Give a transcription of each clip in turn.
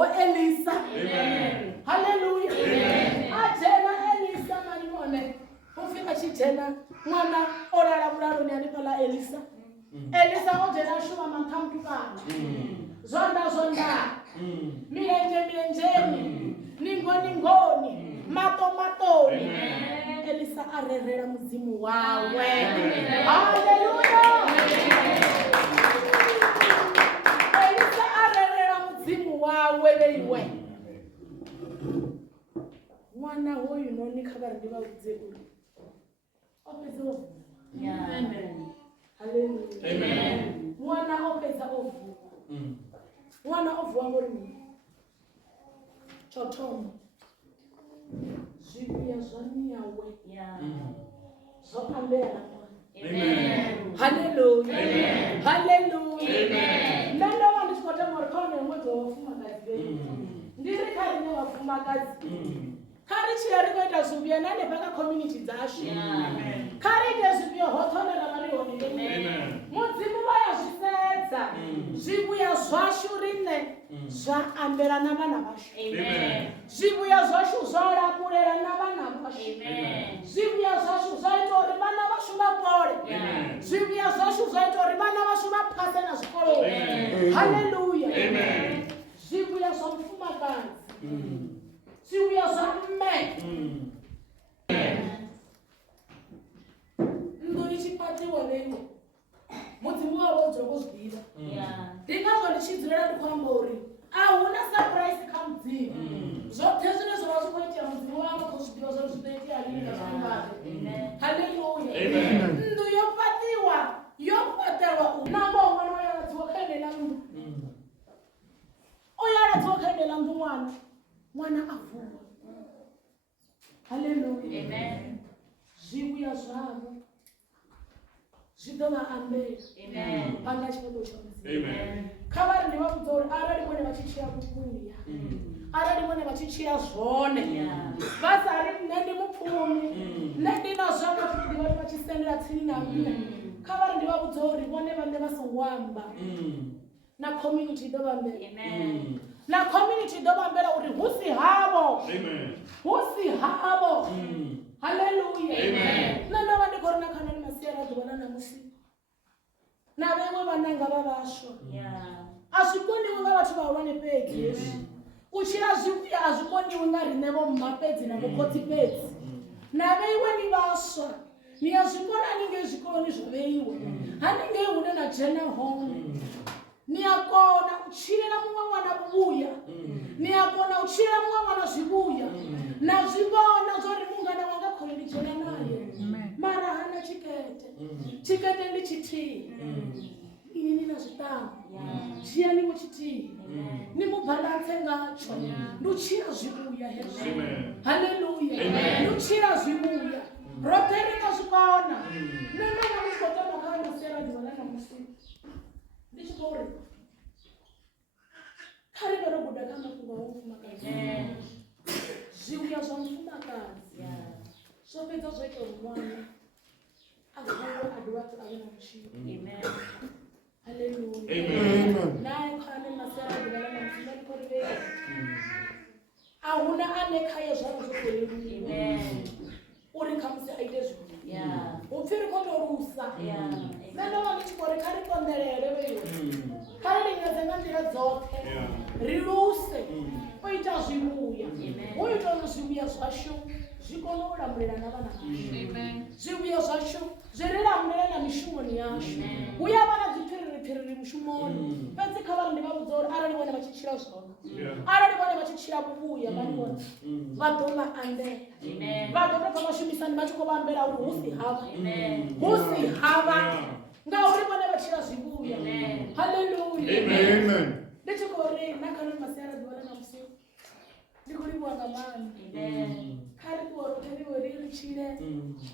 ho Elisa. Amen. Hallelujah. Amen. Ajena Elisa manimone. Ufika chijena mwana olala bulaloni anipala Elisa. Elisa ojena shuma mantamtukana. Zonda. Milenjeni. Ningoni. Matoni. Elisa arerera muzimu wawe. Hallelujah. Elisa arerera muzimu wawe leiwe. Mwana hoyu noni kabari ndibaudze uri. Opeza ovu. Amen. Hallelujah. Amen. Mwana opeza ovu. Mwana ovu wangori. Chotomo. Zibuya zani yawe. Zopambela. Amen. Hallelujah. Amen. Hallelujah. Amen. Nanda wandisikota morikone mwezo wafuma kazi. Ndiri kari ne wafuma kazi. Kari chiyari koita zubia nane baka community dashi. Amen. Kari de zubia hotone ramari oni. Amen. Muzimu waya zvisedza. Zibuya zvashurine. Zva ambera navana vashu. Amen. Zibuya zvashu zvaramurera navana vashu. Amen. Zibuya zvashu zvaita uri vana vashu vapore. Amen. Zibuya zvashu zvaita uri vana vashu vapase nazvikoro. Amen. Hallelujah. Amen. Zibuya zvamufumakazi. Zibuya zvamme. Ndo ichipatiwa vengo. Mudzimu wavo dzokuzvira. Ndingazvo ndichidzorera ndikwambori. Ahuna surprise kamudzimu. Zvote zvine zvavachikoitira mudzimu wavo kuzvidiwa zvari zvinoitira nyika zvakambare. Hallelujah. Ndo yopaterwa unamo mwana wayaradziwa kaendela munhu. Oyaradziwa kaendela munhu mwana avhurwa. Hallelujah. Amen. Zvibuya zvavo zvidova amberi. Amen. Panga chipodo chamudzimu. Amen. Kavari ndivakudzauri arari mone vachichira kukuya. Arari mone vachichira zvone. Vasari nendi mupfumi. Nendi nazvanga kuti vari vachisendera tsini namune. Kavari ndivakudzauri vone vane vasongwamba. Na community dova mberi. Amen. Na community dova mberi uri husi havo. Amen. Husi havo. Hallelujah. Amen. Nanda vande korona kana ni masiara dzona namusi. Na vemwe vananga vavashwa. Azvikoniwe ngavatu vawane pegi Yesu. Uchira zvibuya azvikoniwe ngari nevo mumapedzi namukoti pedzi. Na veiwe ni vaswa. Ni azvikona ninge zvikoloni zvaveiwe. Hanenge une na jena home. Ni akona uchirira mumwe mwana kubuya. Ni akona uchirira mumwe mwana zvibuya. Na zvibona zori mungana wanga khoindi jena naye. Mara hana chikete. Chikete ndi chiti. Ini nina zvitambo. Chia ni muchiti. Ni mubalance ngacho. Nduchira zvibuya Yesu. Hallelujah. Nduchira zvibuya. Roterika zvikaona. Nenda namuskota makanga sera dzona namusi. Ndichikore. Kari varobuda kama kumafumakazi. Zvibuya zvamufumakazi. Zvopedza zvoita mwana. Agora adovatu ave namuchiro. Amen. Hallelujah. Amen. Naye khane masera dzona namusi ndikoriveka. Ahuna anekhaya zvaro zvokuyeru. Amen. Uri khamuse aite zvinhu. Upfiri kotorusa. Nana vandichikore kari konderere wewe. Kari lingadzenga ndira dzote. Riruse. Uita zvibuya. Uita zvibuya zvasho. Zvikono ulamulira navana vasho. Zvibuya zvasho zvirilamulira namishumoni yasho. Uya vana dzipiriri mushumoni. Pedzi kavari ndivakudzori arali vone vachichira zvona. Arali vone vachichira kubuya vanivona. Vadoma ande. Vadoma pamashumisani vachikovambera uri husi hava. Husi hava. Ngauri vone vachira zvibuya. Hallelujah. Amen. Ndechikore nakano masera dzivana namusiku. Ndikuriwa ngamani. Kari kuoroteriwe riri chine.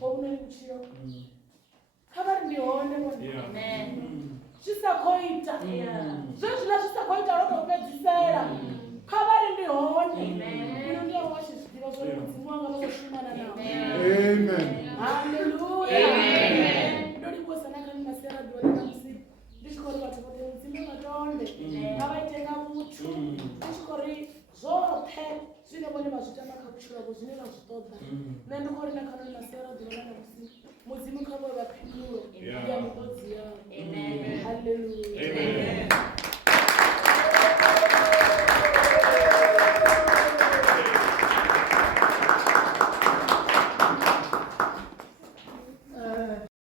Ounoni kuchiro. Kavari ndihone vone. Zvisakoita. Zvezvina zvisakoita rotopedzisera. Kavari ndihone. Ino ndiye wachizvidiva zvori mudzimu wanga vanoshumana navo. Amen. Hallelujah. Amen. Ndodibosa nakano masera dzivana namusiku. Ndishikori vatu kuti mudzimu matonde. Avaitenga muchu. Ndishikori zwoṱhe zwine vhone vha zwi tama kha vhutshilo havho zwine vha zwi ṱoḓa. Nṋe ndi khou ri na kha ḽino masia ro ḓivha na musi mudzimu kha vho vha phindulo ya miṱodzi yavho.